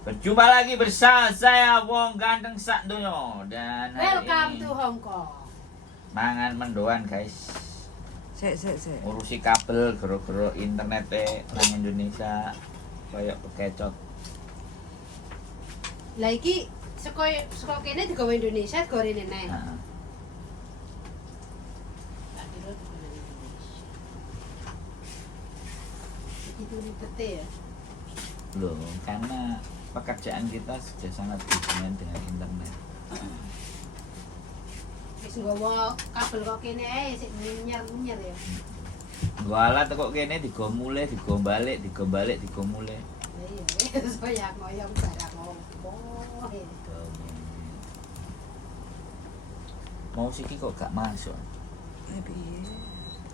Berjumpa lagi bersama saya Wong Ganteng Sak Donya dan Welcome ini to Hong Kong. mangan mendoan guys. Sik. Ngurusi kabel gero-gero internet nang Indonesia kayak bekecot. Lah iki saka kene digawe Indonesia digawe rene. Nah, Tak kira digawe Indonesia. Itu ribet ya. loh, karena pekerjaan kita sudah sangat berhubungan dengan internet. Wis nggawa kabel kok kene ae sik nyer-nyer ya. Gua alat kok kene digo mulih, digo balik, digo mulih. Lah iya wis koyo ngoyong barang opo. Mau siki kok gak masuk. Piye?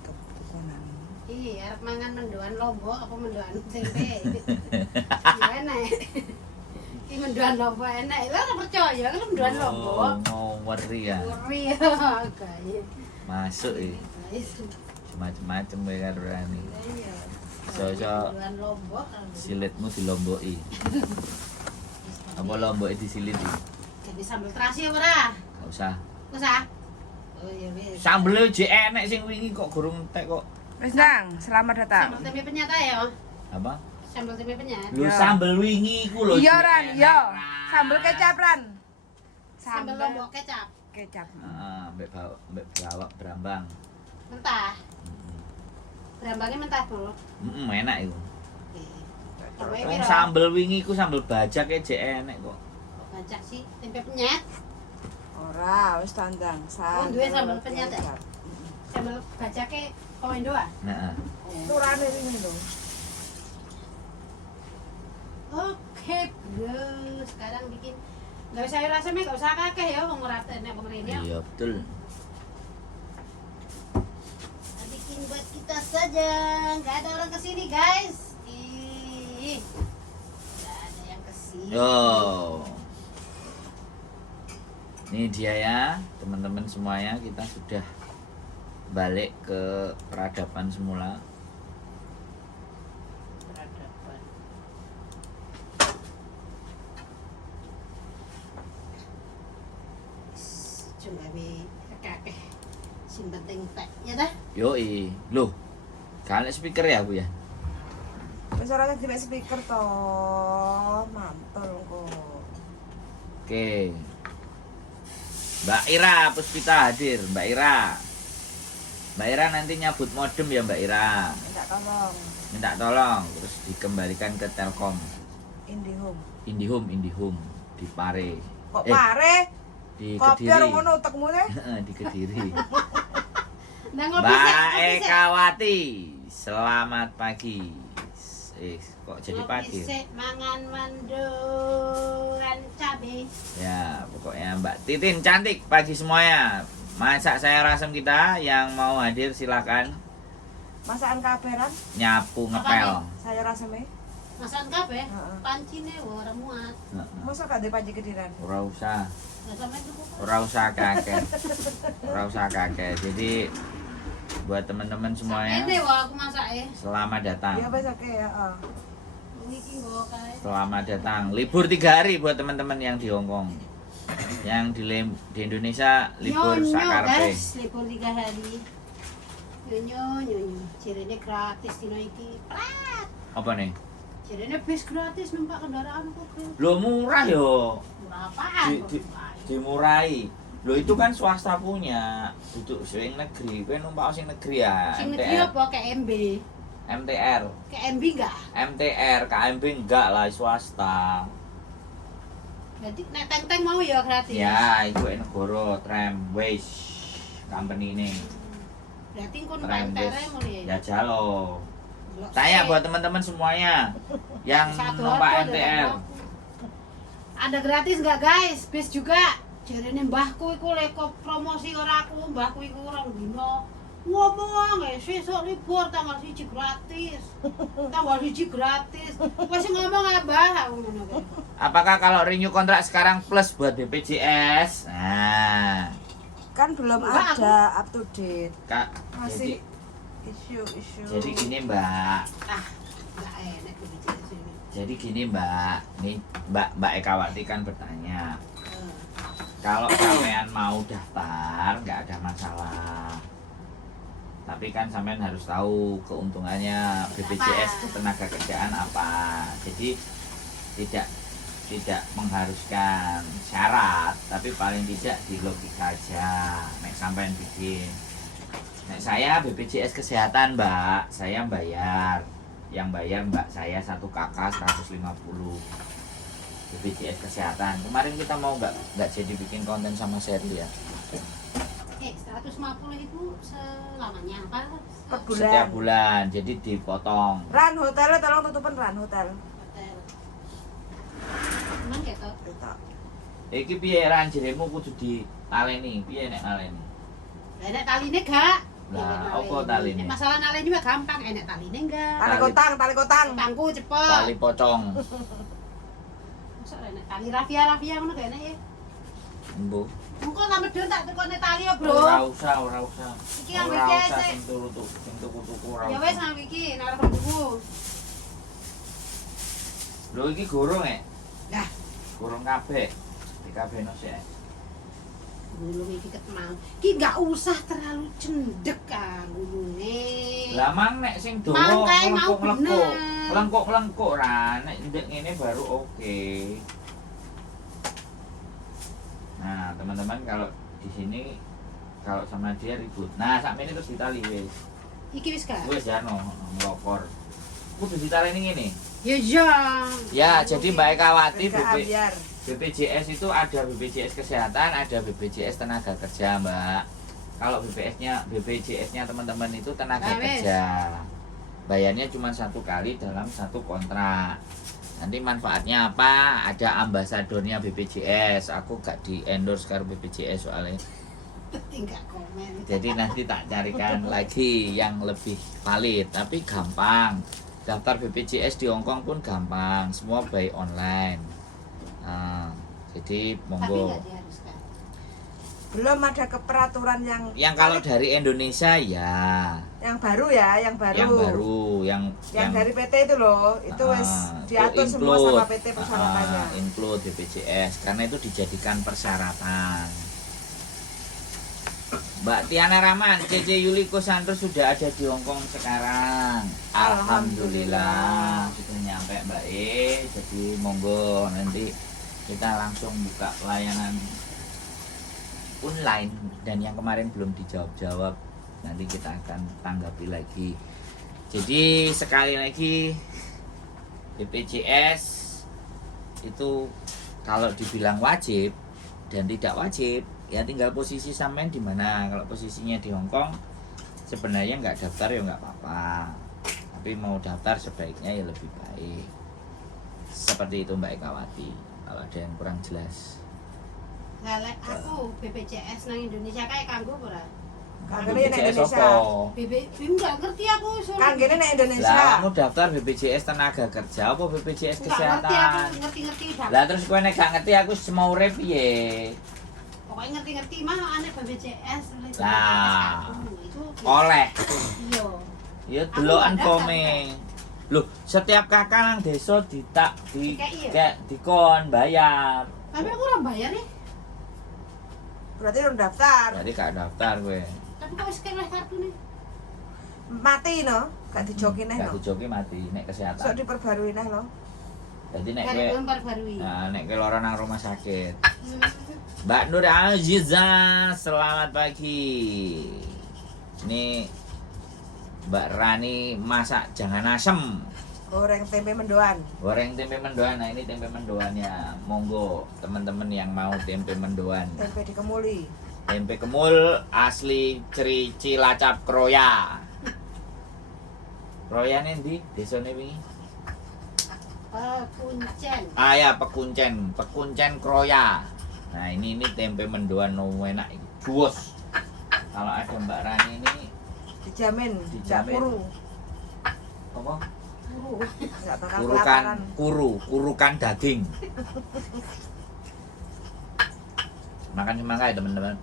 Kepukunan. Iya, arep mangan mendoan lombok apa mendoan tempe? Gimana? Iki mendoan lombok enak. Lah ora percaya kan mendoan lombok. Oh, ngeri ya. Ngeri ya, kaya. Masuk ya. Guys. Macam-macam ya kan Rani. Iya. So-so Mendoan lombok. silitmu dilomboki. Apa lomboknya disiliti? Jadi sambal terasi apa ora? Gak usah. Usah. Oh iya wis. Sambelnya jek enek sing wingi kok gurung entek kok. Wis nang, selamat datang. Sambal tempe penyet ae ya. Apa? Sambal tempe penyet. Lu Ya. sambel wingi iku lho. Iya jek Ran, enek, iya. Ran. Sambel kecap Ran. Sambal lombok kecap. Kecap. Heeh, mbek bawak brambang. Mentah. Berambangnya mentah, Bu. Enak iku. Oke. Wong sambel wingi iku sambel bajak jek enek kok. Bancak sih tempe penyet. Ora, wis tandang. Oh, duwe sambel penyet ya? kecap. Sambal bacake komendo ah. Heeh. Turane ini lho. Oke, bro. Sekarang bikin enggak usah rasanya enggak usah kakek ya wong ora enek pemerintah. Iya betul. Kita bikin buat kita saja. Enggak ada orang kesini, guys. Ih. Enggak ada yang kesini. Yo. Ini dia ya, teman-teman semuanya, kita sudah balik ke peradaban semula. Peradaban. Coba be kakek. Sing penting tek ya dah. Yoi, loh, kalian speaker ya Bu ya? Wis ora di speaker to. Mantul kok. Oke. Mbak Ira Puspita hadir, Mbak Ira. Mbak Ira nanti nyabut modem ya Mbak Ira. Minta tolong. Minta tolong, terus dikembalikan ke Telkom. IndiHome. Indihome di Pare. Kok pare? Di Kopi Kediri. ora ngono utekmu teh. Di Kediri. Nah, ngopi sih, Mbak ngopi sih. Ekawati, selamat pagi. Kok jadi Ngopi pagi? sih, mangan mendoan cabe. Ya, pokoknya Mbak Titin cantik pagi semuanya. Masak sayur asam kita yang mau hadir silakan Masakan kaberan nyapu ngepel. sayur aseme. Masakan kabeh, Heeh. pancine ora muat. Masa gak ada panci kediran? Ora usah, Lah sampean tuku. ora usah kakek. Ora usah kakek. Jadi buat teman-teman Ini semuanya wae aku masake. selamat datang. Iya wis oke ya, heeh. Iki nggo kae. Selamat datang. Libur 3 hari buat teman-teman yang di Hong Kong. Yang di Indonesia libur Nyonyo, sakarpe. guys, libur 3 hari. Nyonyo. Cirene gratis dino iki. Prat. Apa nih? Cirene bis gratis numpak kendaraan kok. Lo murah yo. Murah apaan? Dimurai. Lo itu kan swasta punya. Duduk sing negeri, kowe numpak sing negeri ya. Sing negeri MTR. apa KMB? MTR. KMB enggak? MTR, KMB enggak lah swasta. Berarti nek teng-teng mau ya gratis. Ya, itu negara Tramways company ini. Berarti engko numpak MTR ngono ya. Ya jalo. Delok Tanya sih. buat teman-teman semuanya yang Satu numpak apa, MTR. ada gratis nggak guys? Bis juga. Jarene mbahku iku leko promosi ora aku, mbahku iku orang dino. Ngomong sesuk libur tanggal 1 gratis. Tanggal 1 gratis. Wis ngomong abah aku ngono kae. Apakah kalau renew kontrak sekarang plus buat BPJS? Nah, Kan belum Enggak, ada up to date. Kak, Masih isu. jadi gini Mbak. Ah, enggak enak BPJS ini. Jadi gini Mbak, nih Mbak Ekawati kan bertanya, kalau sampean mau daftar nggak ada masalah. Tapi kan sampean harus tahu keuntungannya BPJS Ketenagakerjaan apa. Jadi tidak mengharuskan syarat, tapi paling tidak di logika aja. Nek sampean bikin. Nek saya BPJS Kesehatan Mbak, saya bayar. Yang bayar Mbak saya satu kakak 150 BPJS Kesehatan. Kemarin kita mau nggak jadi bikin konten sama Sherly ya. 150 itu selamanya apa? Per bulan. Setiap bulan, jadi dipotong. Ran hotelnya tolong tutupin Ran hotel. Hotel. Cuman gitu. Gitu. Iki piye ran jeremu kudu ditaleni, piye nek naleni? Enek taline gak? Lah, apa taline? Masalah naleni mah gampang, enek taline enggak? Tali kotang. Tangku cepet. Tali pocong. Masa enek tali rafia ngono gak enek ya? Embo. Engko tak medhun tak tukone tali ya, Bro. Ora usah. Iki ambil Ora iki usah sik. sing tuku-tuku ora. Ya usah. wis nang iki nek arep tuku. Lho iki gorong Lah, Gorong kabeh. Di kabeh no sik. gulung iki ketemu. Iki gak usah terlalu cendek ah gulunge. Lah mang nek sing dawa Mang kae mau melengkuk-melengkuk. bener. Melengkuk-melengkuk ra, nek ndek ngene baru oke. Nah, teman-teman kalau di sini kalau sama dia ribut. Nah, sakmene terus ditali wis. Iki wis gak? Wis ya no, ngelokor. Kudu ditaleni ngene. Ya ya. Ya, jadi Mbak Ekawati Kerjaan biar. BPJS itu ada BPJS Kesehatan, ada BPJS Tenaga Kerja, Mbak. Kalau BPJS-nya teman-teman itu tenaga Nah, wes. kerja. Bayarnya cuma 1 kali dalam 1 kontrak. Nanti manfaatnya apa? Ada ambasadornya BPJS. Aku gak di endorse karo BPJS soalnya. Tinggal komen. Jadi nanti tak carikan lagi yang lebih valid, tapi gampang. Daftar BPJS di Hongkong pun gampang, semua by online. Nah, jadi Tapi monggo. enggak diharuskan. Belum ada keperaturan Yang kalau dari Indonesia ya, yang baru ya, yang baru. yang dari PT itu loh, itu wis diatur semua sama PT persyaratannya. include BPJS karena itu dijadikan persyaratan. Mbak Tiana Rahman, CC Yuliko Santos sudah ada di Hongkong sekarang. Alhamdulillah sudah nyampe Mbak E. Jadi monggo nanti kita langsung buka layanan online dan yang kemarin belum dijawab-jawab nanti kita akan tanggapi lagi. Jadi sekali lagi BPJS itu kalau dibilang wajib dan tidak wajib ya tinggal posisi sampean di mana. Kalau posisinya di Hongkong sebenarnya nggak daftar ya nggak apa-apa, tapi mau daftar sebaiknya ya lebih baik. Seperti itu Mbak Ekawati. Kalau ada yang kurang jelas. Lah lek aku BPJS nang Indonesia kae kanggo ora? Kanggene nek BPJS Indonesia. apa? BPJS enggak ngerti aku soal. Kanggene nek Indonesia. Lah kamu daftar BPJS Tenaga Kerja apa BPJS Enggak ngerti aku Kesehatan? ngerti-ngerti dah. Lah terus kowe nek gak ngerti aku mau urip piye? Pokoknya ngerti-ngerti mah aneh BPJS. Lah. Itu Oleh. iya. Ya Aku delokan nggak daftar, komeng. Loh, setiap kakak nang desa Dikei ya? kayak dikon bayar. Tapi aku ora bayar nih. Berarti udah daftar. Berarti gak daftar kowe. Tapi kok wis kena kartu nih. Mati no, gak dijoki neh Gak no. dijoki mati nek Sok kesehatan. diperbarui neh lo. Jadi nek Dari kowe lembar barui. nah, nek kowe lara nang rumah sakit. Mbak Nur Aziza, selamat pagi. Ini Mbak Rani masak jangan asem. Goreng tempe mendoan. Goreng tempe mendoan. Nah, ini tempe mendoannya. Monggo teman-teman yang mau tempe mendoan. Tempe dikemuli. Tempe kemul asli Cilacap Kroya. Kroya nih di desane wingi. Kuncen. Ah ya, Pekuncen Kroya. Nah, ini tempe mendoan enak iki. Bos. Kalau ada Mbak Rani ini Dijamin, tidak Dijamin. kuru. apa? Enggak bakal Kurukan kelaparan. kurukan daging. Makan semangka ya teman-teman.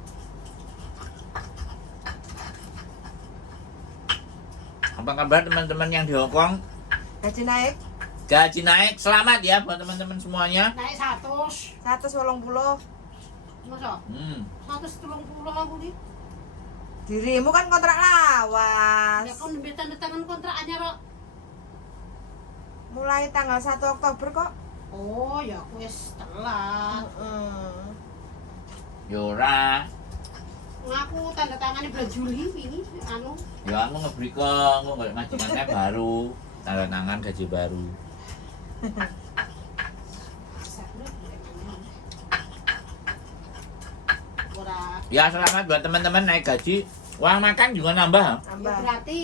Apa kabar teman-teman yang di Hongkong? Gaji naik. Gaji naik, selamat ya buat teman-teman semuanya. Naik 100. 180. Masa? 130 aku nih. Dirimu kan kontrak lawas. Ya kan nembe tanda tangan kontrak anyar kok. Mulai tanggal 1 Oktober kok. Oh, ya aku wis telat. Yora, Ngaku tanda tangannya bulan Juli ini anu. ya aku ngeberi ke aku nggak majikannya baru tanda tangan gaji baru. Ora. Ya selamat buat teman-teman naik gaji. Uang makan juga nambah. Ya Tambah. berarti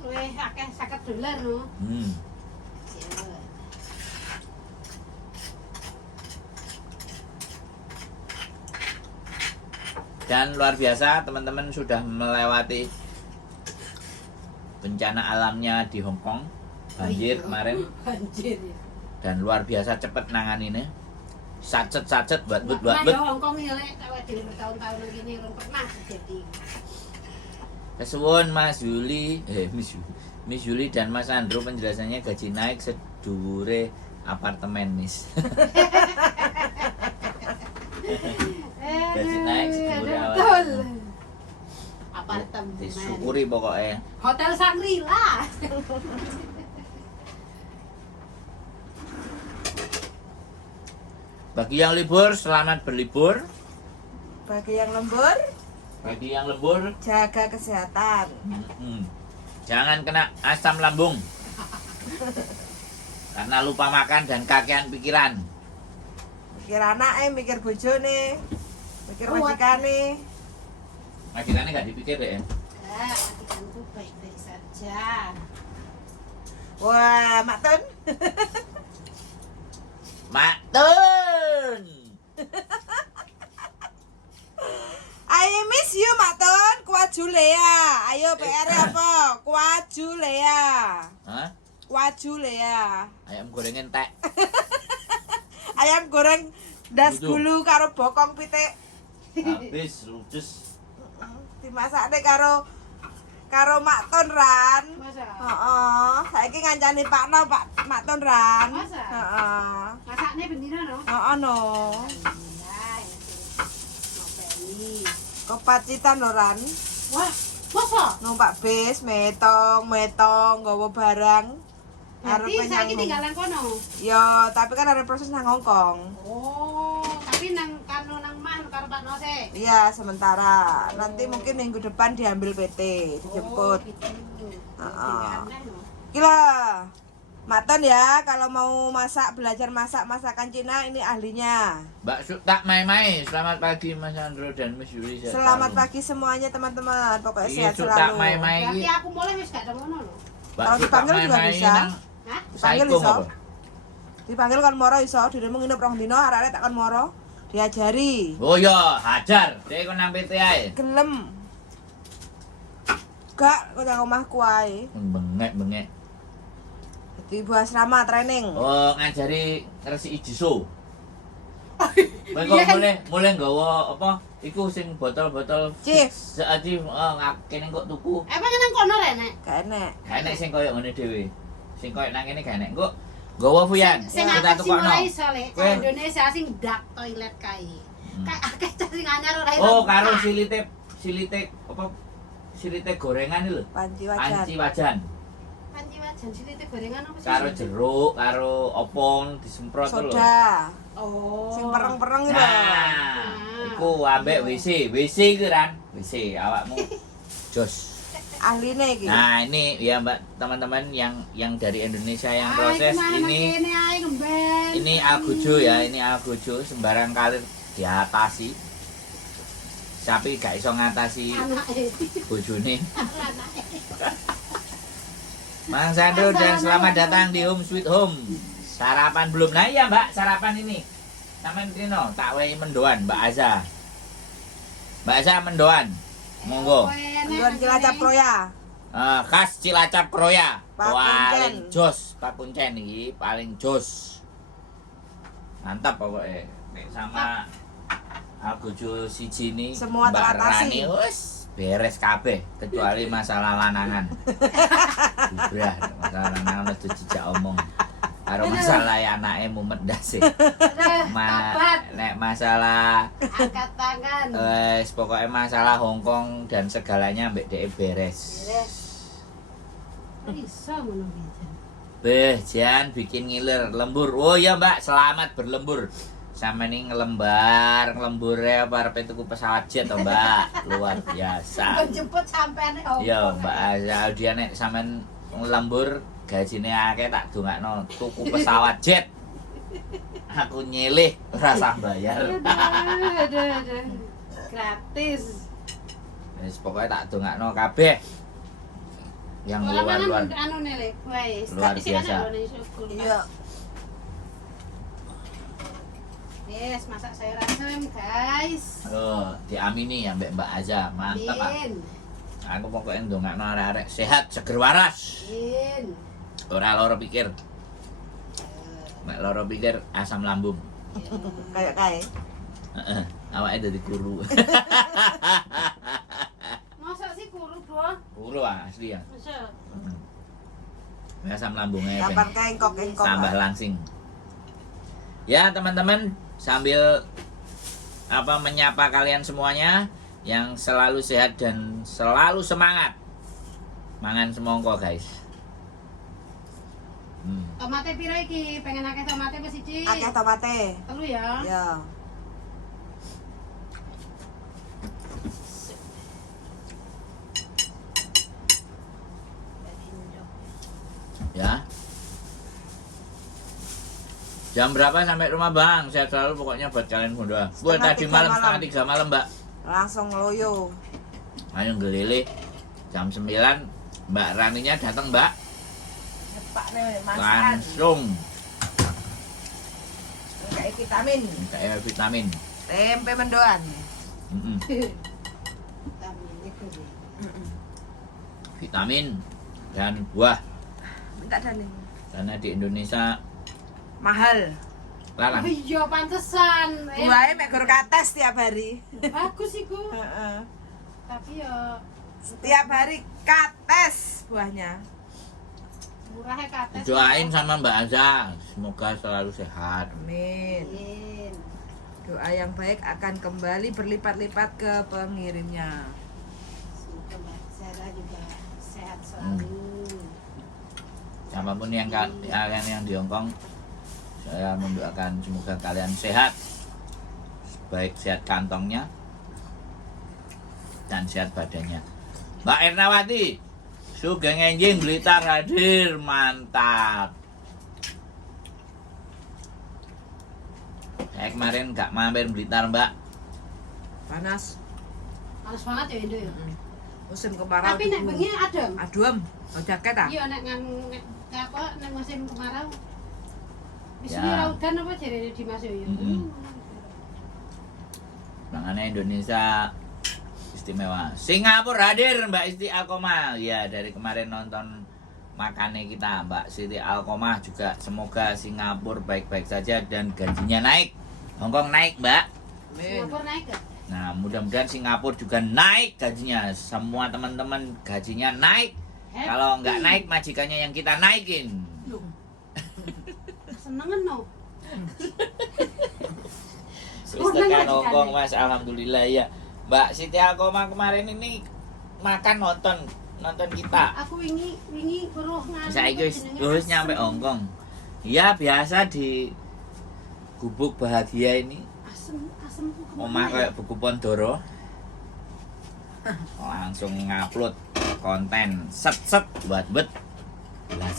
luwih akeh $50 no. Ya. Dan luar biasa teman-teman sudah melewati bencana alamnya di Hong Kong, banjir Iya. kemarin, Banjir ya. dan luar biasa cepet nanganinnya. Sacet buat Nah, ya Hongkong ya lek awake dhewe bertahun-tahun lagi ini belum pernah terjadi. Kesuwun Mas Yuli, Miss Yuli dan Mas Andro penjelasannya gaji naik sedhuwure apartemen Miss. Gaji naik sedhuwure Betul. apartemen. Apartemen. Disyukuri pokoknya. Hotel Shangri-La. Bagi yang libur, selamat berlibur. Bagi yang lembur, Bagi yang lembur, jaga kesehatan. jangan kena asam lambung. Karena lupa makan dan kakean pikiran. Mikir anak mikir bojone, mikir Kuat. majikane. Majikannya gak dipikir deh. Adik-adikku baik-baik saja. Wah, Mak Tun. Maktun. I miss you, Mak Tun. Kuaju Lea. Ayo PR apa? Kuaju Lea. Hah? Kuaju Lea. Ayam goreng entek. Ayam goreng das Gitu. gulu karo bokong pitik. Habis ludes. Dimasakne karo Mak Tun Ran. Masa? Heeh, saiki ngancani Pakno Mak Tun Ran. Masa? Heeh. Masaknya bendina no? Heeh no. Iya, ya. Ngopeni. Kepacitan lho Ran. Wah, masa? Numpak bis metong nggawa barang. Berarti Arepe saiki nang- tinggalan kono. Ya, tapi kan ada proses nang Hongkong. Oh, tapi nang karo nang man karo Pak Nose. Iya, sementara. Nanti mungkin minggu depan diambil PT, dijemput. Oh, gitu. Heeh. Aneh, no? Gila. Maton ya, kalau mau belajar masak masakan Cina ini ahlinya. Mbak Tak Mai, selamat pagi Mas Andro dan Miss Yuli. sehat Selamat selalu. pagi semuanya teman-teman. Pokoknya Iya, sehat Tak selalu. Mai Berarti iki. aku mulai wis gak ada ngono lho. Mbak Kalau Tak dipanggil juga Mai bisa. nang Hah? Dipanggil Saiko iso. apa? Dipanggil kon moro iso, dirimu nginep rong dino, arek-arek tak kon moro. Diajari. Oh iya, hajar. Dia kon nang PT ae. Gelem. Gak, kok nang omahku ae. Bengek. Di ibu asrama training. Oh, ngajari resiki jiso. Kowe kok mulai nggawa apa? Iku sing botol-botol Chief. Seaji kene kok tuku. Emang nang kono Renek? Gak enek. Gak enek sing koyo ngene dhewe. Sing koyo nang kene gak enek. Kok nggawa Fuyan. Sing Kita akeh sing tukokno. ora iso le. Kowe- Indonesia sing dak toilet kae. Kayak akeh sing anyar ora iso. Oh, buka. karo silite apa? Silite gorengan iki lho. Panci wajan. Panci wajan. Panci wajan silite gorengan apa sih? Karo jeruk, karo opong disemprot lho. Soda. Oh. Sing pereng-pereng itu. Nah, iku ambek WC iki kan. WC awakmu jos. Ahline iki. Nah, ini ya Mbak teman-teman yang dari Indonesia yang proses ini ae ngemben. ini algojo ya, ini algojo sembarang kalir diatasi. Tapi gak iso ngatasi Anake. bojone. Anake. Mang Sandro dan selamat datang di Home Sweet Home. Sarapan belum? Nah iya Mbak, sarapan ini. Sampeyan Trino, tak wehi mendoan Mbak Aza. Mbak Aza mendoan. Monggo. Mendoan Cilacap Kroya. Khas Cilacap Kroya. Pak Paling Kuncen. jos, Pak Kuncen iki paling jos. Mantap pokoknya. Nek sama algojo siji ini Semua Mbak teratasi. Rani wis beres kabeh kecuali masalah lanangan. Udah, masalah lanangan itu jejak omong. Karo masalah anake mumet ndas. Tobat, Nek masalah angkat tangan. wes pokoknya masalah Hongkong dan segalanya mbek dhek beres. Beres. Kok iso ngono iki? Beh, Jan bikin ngiler lembur. Oh ya Mbak, selamat berlembur. Sama nih ngelembur ya arep tuku pesawat jet toh Mbak. Luar biasa. Kok jemput sampean Hongkong. Ya Mbak, dia nek sampean ngelembur gajine akeh tak dongakno tuku pesawat jet. Aku nyilih rasa bayar. Aduh. Gratis. Wis pokoknya tak dongakno kabeh. Yang luar-luar. Anu nele, guys. Luar biasa. Iya. Yes, masak sayur asem, guys. Oh, diamini ya Mbak Aza. Mantap, Pak. Bin. Aku pokoknya ndongakno arek-arek sehat, seger waras. Bin. Ora loro pikir. Nek loro pikir asam lambung. Kayak kae. Heeh, awake dadi kuru. Masa sih kuru, Bro? Kuru asli ya. Masa. Asam lambungnya Kapan kae engkok-engkok. tambah langsing. Ya, teman-teman, sambil menyapa kalian semuanya yang selalu sehat dan selalu semangat. Mangan semongko, guys. Tomate piro iki? Pengen akeh tomate apa siji? Akeh tomate. Telu ya. Ya. Ya. Jam berapa sampai rumah Bang? Saya selalu pokoknya buat kalian berdua. Buat Setengah tadi tiga malam malam. setengah 3 malam, Mbak. Langsung loyo. Ayo ngelilih. Jam 9 Mbak Raninya datang, Mbak. Cepak nih masakan. Langsung Kayak vitamin. kayak vitamin. Tempe mendoan. Mm-mm. Vitamin dan buah. Minta daning. Karena di Indonesia Mahal. larang. Oh iya, pantesan. Buahnya mek gur kates tiap hari. Bagus iku. Heeh. Tapi ya Setiap hari kates buahnya. murahnya kates. Doain sama Mbak Aza, semoga selalu sehat. Amin. Amin. Doa yang baik akan kembali berlipat-lipat ke pengirimnya. Semoga Mbak Zara juga sehat selalu. Siapapun yang kalian yang di Hongkong, saya mendoakan semoga kalian sehat, baik sehat kantongnya dan sehat badannya. Mbak Ernawati, Sugeng Enjing Blitar hadir, mantap. Saya kemarin nggak mampir Blitar, Mbak. Panas. Panas banget ya Indo ya. Musim kemarau. Tapi nek bengi adem. Adem. Oh jaket ah? Iya nek nek musim kemarau. Wis Ya. ya. Udan apa jarene Dimas yo ya. Makanya Indonesia istimewa. Singapura hadir Mbak Siti Alkoma. Ya dari kemarin nonton makannya kita Mbak Siti Alkoma juga. Semoga Singapura baik-baik saja dan gajinya naik. Hongkong naik Mbak. Singapura naik gak? Nah mudah-mudahan Singapura juga naik gajinya. Semua teman-teman gajinya naik. Kalau nggak naik majikannya yang kita naikin. Senengen no. Terus tekan Hongkong Mas, alhamdulillah ya. Mbak Siti Alkoma kemarin ini makan nonton kita. Aku wingi weruh nganu. Saiki wis nyampe Hongkong. Ya biasa di Gubuk Bahagia ini. Asem Omah kayak buku Pondoro. Langsung ngupload konten set buat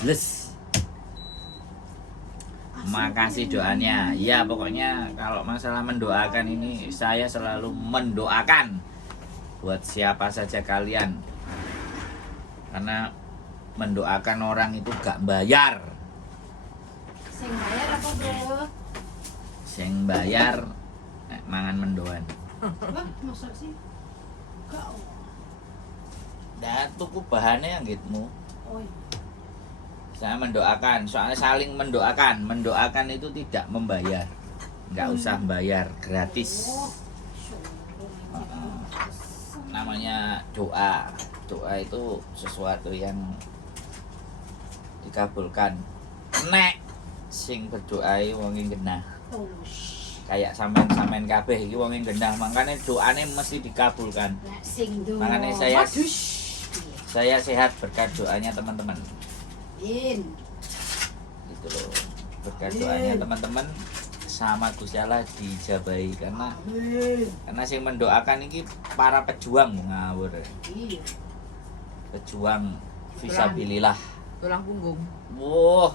les. Makasih doanya. Ya pokoknya kalau masalah mendoakan ini saya selalu mendoakan buat siapa saja kalian. Karena mendoakan orang itu gak bayar. Sing bayar apa, Bro? Sing bayar nek mangan mendoan. Wah, masa sih? Gak. Nah, tuku bahannya yang gitmu. Oh iya. Saya mendoakan, soalnya saling mendoakan. Mendoakan itu tidak membayar. Nggak usah bayar, gratis. Oh. Namanya doa. Doa itu sesuatu yang dikabulkan. Nek sing berdoa iki wong genah. Tulus. Kayak sampean kabeh iki wong genah, makanya doane mesti dikabulkan. Lah sing do. Makanya saya sehat berkat doanya teman-teman. Amin. Gitu loh. Berkat doanya teman-teman sama Gusti Allah dijabahi karena sing mendoakan ini para pejuang ngawur. Iya. Pejuang fisabilillah. Tulang punggung. Wah,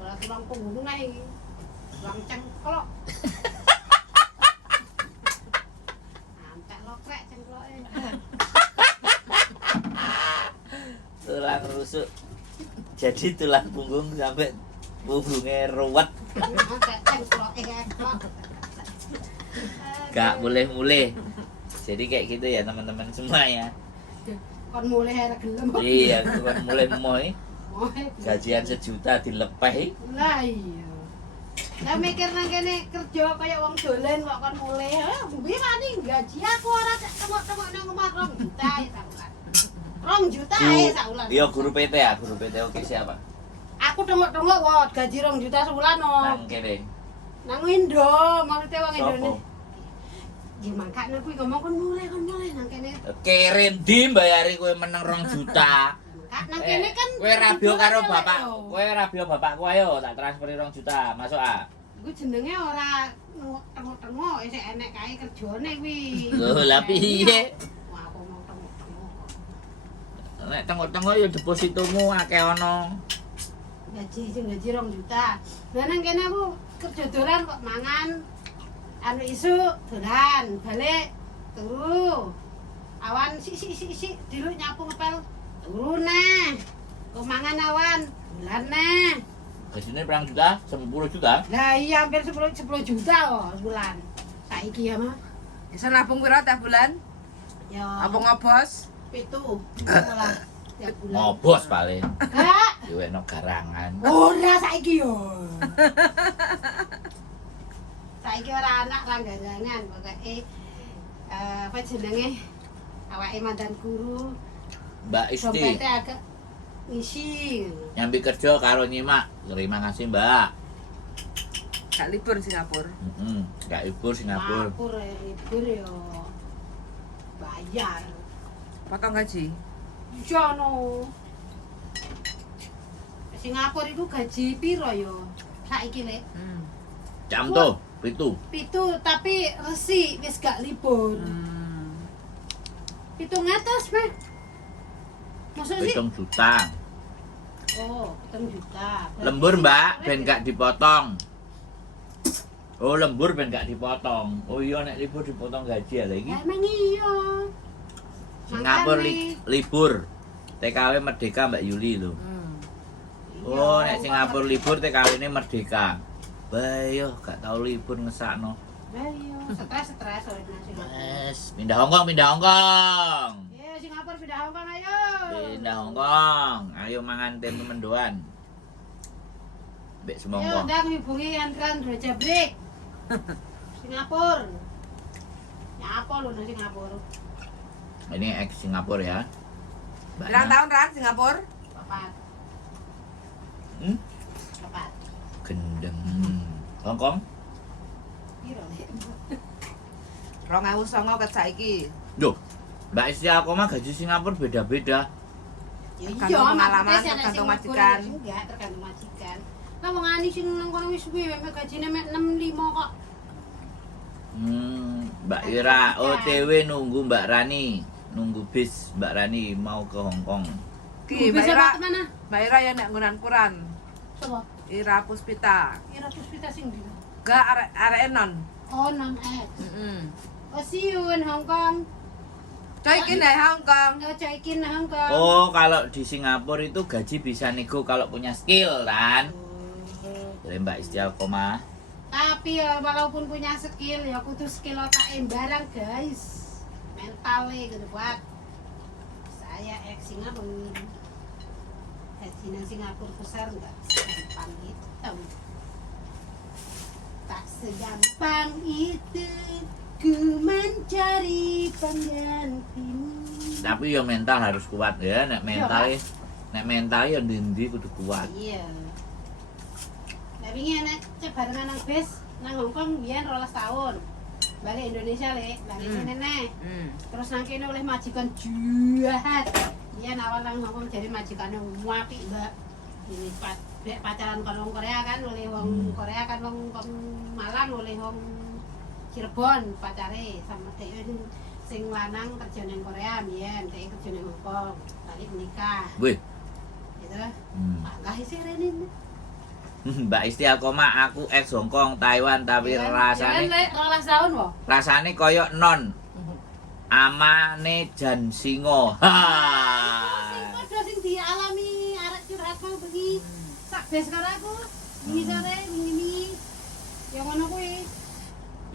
Kalau tulang punggung naik. Tulang cengklok. Antek lokrek cengkloke. tulang rusuk. Jadi tulang punggung sampai punggungnya ruwet. Antek cengkloke keklok. Gak boleh mulai. Jadi kayak gitu ya teman-teman semua ya. Kon mulai hari gelem. Iya, bukan mulai moy. Moe. Gajian 1 juta dilepeh. Lah iya. Lah mikir nang kene kerja kaya wong dolen kok kon mulai. Kuwi wani gaji aku ora tengok-tengok nang omah 2 juta ya saulan. 2 juta ae saulan. Iya guru PT ya, guru PT oke siapa? Aku tengok-tengok wae gaji 2 juta saulan no. Nang kene. Nang Indo, maksudnya wong Sopo? Indonesia. Ya mangkane kuwi ngomong kon mulai nang kene. Keren di bayari kowe menang 2 juta. Kak nang kene kan Kowe rabio karo elek, bapak. yo. Kowe rabio bapakku ayo tak transferi 2 juta. Masuk ah. Iku jenenge ora tengok-tengok isih enek kae kerjane kuwi. Lho, lah piye? Wah, aku mau tengok-tengok. Nek tengok-tengok ya depositomu akeh ana. Gaji sing gaji 2 juta. Lah nang kene aku kerja dolan kok mangan anu isu dolan, balik turu. Awan sik diluk nyapu ngepel. Turu neh. Kok mangan awan, bulan neh. Gajine berapa juta? 10 juta. Lah iya hampir 10 juta kok sebulan. Saiki ya mah. Bisa nabung pira tiap bulan? Ya Apa ngobos? 7 sekolah tiap bulan. Ngobos paling. Kak, Diwekno garangan. ora saiki yo. Saiki ora anak langganan pokoke apa jenenge awake mantan guru Mbak Isti, dompete agak ngisi. nyambi kerja karo nyimak. Terima kasih, Mbak. Gak libur Singapura. Gak libur Singapura. Libur yo bayar. Potong gaji. Jono. Singapura itu gaji piro yo? Saiki lek. Jam tuh, itu. Pitu tapi resi wis gak libur. 700 meh. Masa sih? 7 juta. Oh, 7 juta. Lembur, Mbak, ben gak dipotong. Oh, lembur ben gak dipotong. Oh iya nek libur dipotong gaji ya lagi. Emang iya. Singapura Makane. libur. TKW Merdeka Mbak Yuli lho. Oh, nek Singapura libur TKW ini Merdeka. Bayo, gak tau libur ngesakno. Ayo, stres oleh Singapura. Yes, pindah Hongkong, pindah Hongkong. Ya, Singapura pindah Hongkong ayo. Pindah Hongkong. Ayo mangan tempe mendoan. Mbek Ayo, semongko. ndang hubungi antran Raja Break. Singapura. Nyapa lu nang Singapura? Ini ex Singapura ya. Berapa tahun Ran Singapura? Papat. Hmm? Papat. Gendeng. Hongkong? Piro nek? 2009 ket saiki. Duh, Mbak Isti aku mah gaji Singapura beda-beda. Ya Tergantung pengalaman, maksudnya sing tergantung Singapura majikan. ya enggak, tergantung majikan. Lah wong ani sing nang kono wis suwe mek gajine mek 65 kok. Mbak Ira OTW nunggu Mbak Rani. Nunggu bis Mbak Rani mau ke Hongkong. Ki, Bisa Mbak Ira. mana? Mbak Ira ya nek nggunan Quran. Coba. Ira Puspita. Kira puspita sing ndi? Gak arek enon. Oh, non X. Heeh. Oh, see you in Hong Kong. Coy iki nek Hong Kong. Oh, cekin Hong Kong. Oh, kalau di Singapura itu gaji bisa nego kalau punya skill kan. Jadi Mbak Isti Alkoma. Tapi ya walaupun punya skill ya kudu skill otak barang guys. Mentalnya gitu buat. Saya ex Singapura. Gaji nang Singapura besar enggak segampang itu. Tak segampang itu ku mencari penggantimu. Tapi ya mental harus kuat ya. Nek mental ya ndi kudu kuat. Iya. Nah Tapi ini cek barengan nang bis nang Hongkong biyen 12 tahun. Balik Indonesia balik sini nih. Terus nang kene oleh majikan jahat. Biyen awal nang Hongkong jadi majikane apik, Mbak. Ini pacaran kon wong Korea kan oleh wong Korea kan wong Malang oleh wong Cirebon pacare sama dhek sing lanang kerja ning Korea biyen, dhek kerja ning Hongkong. Balik menikah. Wih. Gitu. Bangga sih Rene. Mbak Isti Alkoma, aku ex Hongkong, Taiwan, tapi rasane 12 tahun kok. rasane koyo non. Amane jan singo. Sing dialami arek curhat mau bengi. Sak bes karo aku. Wingi sore wingi. Ya ngono kuwi.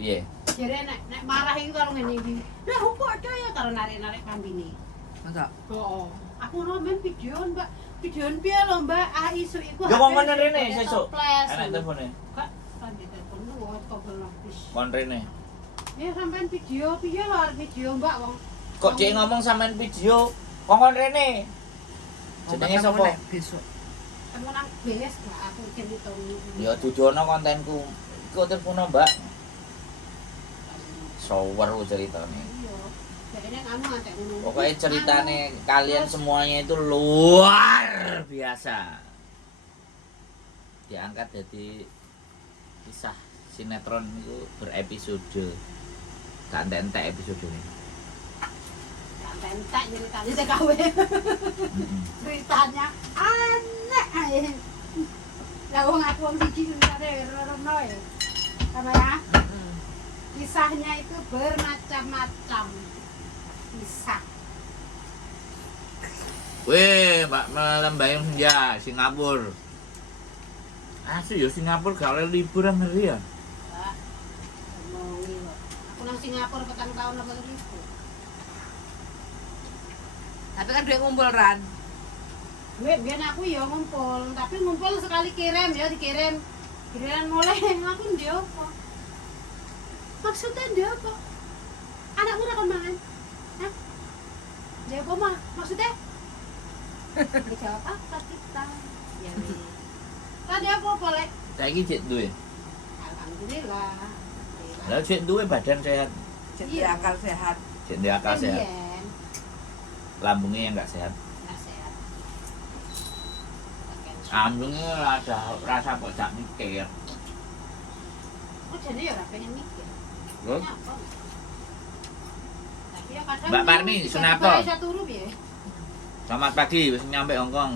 Piye? Jare nek marah iki karo ngene iki. Lah opo ada ya karo narik-narik pambine. Masa? Heeh. Aku romen videon, Mbak. Videon piye lho, Mbak? Ah isu iku. Yo kok ngono rene sesuk. Enak telefone. Kak, kan di telepon lu kok kabel habis. Kon rene. Ya sampean video piye lho arep video, Mbak wong. Kok cek ngomong sampean video? Kon rene. Jenenge sapa? Besok. Kamu nang beres gak aku cerita ini. Ya dudono kontenku. Iku telepon Mbak. Sower ceritane. Iya. Kayaknya kamu ngantek ngono. Pokoknya ceritane kalian semuanya itu luar biasa. Diangkat jadi kisah sinetron itu berepisode. Gak entek episode ini. Entek ceritanya TKW. Ceritanya aneh aja. Lah wong aku wong siji ngene rono ya. Sama ya. Kisahnya itu bermacam-macam. Kisah. Weh, Mbak Melembayang Senja, Singapura. Asli ya Singapura gak oleh liburan ngeri ya. Mbak, ngomongi kok. Aku nang Singapura petang tahun apa ribu. Tapi kan duit ngumpul Ran. Duit biyen aku ya ngumpul, tapi ngumpul sekali kirim ya dikirim. Kiriman mulai aku ndi apa? Maksudnya ndi apa? Anakmu ora kon mangan. Hah? Dia apa mah? Maksudnya? Dijawab apa kita? Ya nih. Tadi apa boleh? Saiki cek duwe. Alhamdulillah. Lah cek duwe badan sehat, Jadi Iya. akal sehat. cek duwe akal sehat. Iya. Lambungnya yang enggak sehat. Nggak sehat. Lambungnya ada rasa kok jak mikir. Oh jadi ya ora pengen mikir. Terus Nyapa? Tapi ya kadang Mbak Parmi, tiba-tiba Sunarto. bisa turu ya. selamat pagi, wis nyampe Hongkong.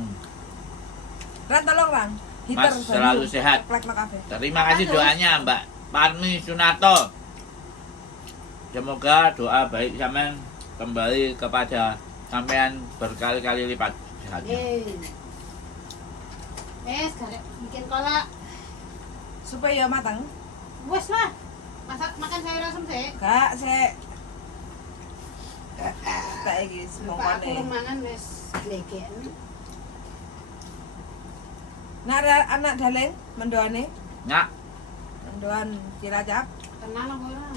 Ran tolong Ran. Mas selalu sehat. Plek no kafe. Terima kasih doanya Mbak Parmi Sunarto. Semoga doa baik sampean kembali kepada sampean berkali-kali lipat sehatnya. Sekarang bikin kolak. Supaya matang. Wes lah. Makan sayur asem sih. Kak, sik. Tak iki Lupa aku semongkone. mangan wes legen. Nah, ada anak daleng mendoane. Nak, Mendoan Cilacap Kenal apa ora?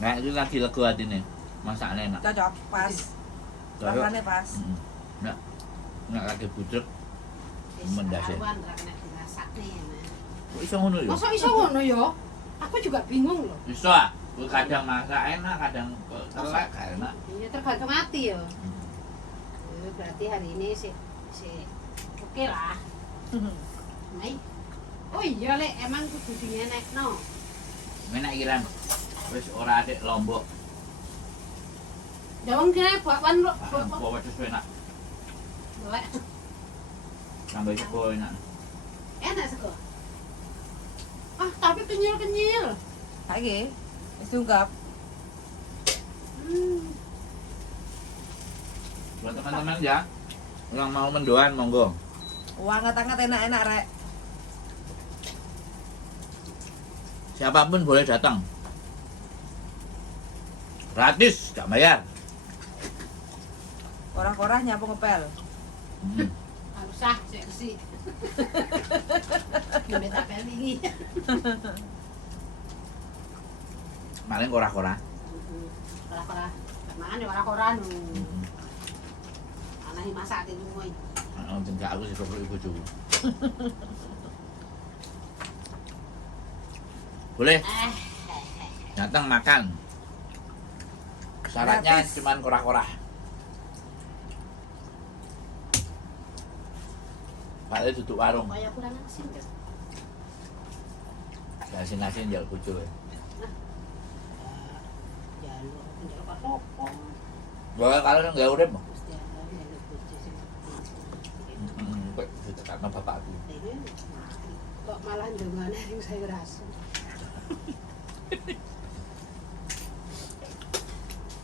nah itu lagi lego hatine. Masaknya enak. cocok pas. Cocok. Rasane pas. Nak, nak lagi budek. Wes Mendasih. karuan ra kena dirasakne ya. Kok iso ngono ya? Masa iso ngono ya? Aku juga bingung loh. Iso ah. Kadang masak enak, kadang telek gak enak. Iya tergantung hati ya. Berarti hari ini si oke lah. Mai. Oh iya lek emang kudu dingenekno. Enak iki Ran. Wis ora adik Lombok. Dawang kene bakwan lho. Bawa wedhus enak. Lek Tambah sego enak. enak sego. Ah, tapi kenyil-kenyil. Saiki wis tunggap. Buat teman-teman ya, yang mau mendoan monggo. Uang ngat-ngat enak-enak rek. Siapapun boleh datang. Gratis, gak bayar. Korah-korah nyapu ngepel. Harus sah seksi. Gimana tapel iki? Maling kora-kora. Kora-kora. Mangan ya kora-kora nu. Ana iki masak iki ngoy. Heeh, jeneng aku sih ibu bojoku. Boleh datang makan. Syaratnya Gratis. cuman korah-korah. Pak duduk warung. Kayak kurang asin ya. Asin-asin jual bojo. Ya lu penjara apa-apa. Gua kalau enggak urip. Gusti Allah ya bojo sing Kok ditekakno bapakku. kok malah ndongane sing saya rasa.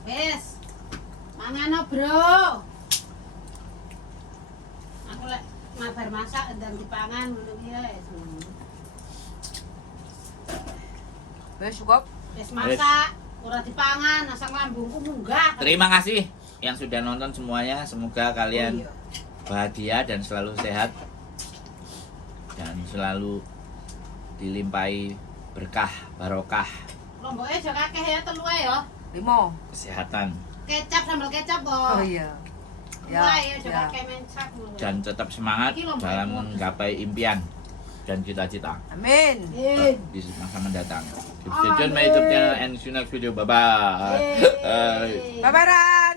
Wes. Mangano, Bro. Aku lek mabar masak ndang dipangan ngono ki ya. Wes cukup. Wes masak, ora dipangan, asam lambungku munggah. Terima kasih yang sudah nonton semuanya. Semoga kalian Oh, iya. bahagia dan selalu sehat dan selalu dilimpahi berkah, barokah, Lomboke aja kakeh ya telu ae ya. 5. kesehatan Kecap sambal kecap Oh kok. iya. Ya, Ya, aja ya. kakeh mencak ngono. dan tetap semangat Iki lombok dalam aku. menggapai impian dan cita-cita Amin. di masa mendatang. Keep stay tune my YouTube channel and see you next video. Bye bye. Yeay. Bye bye.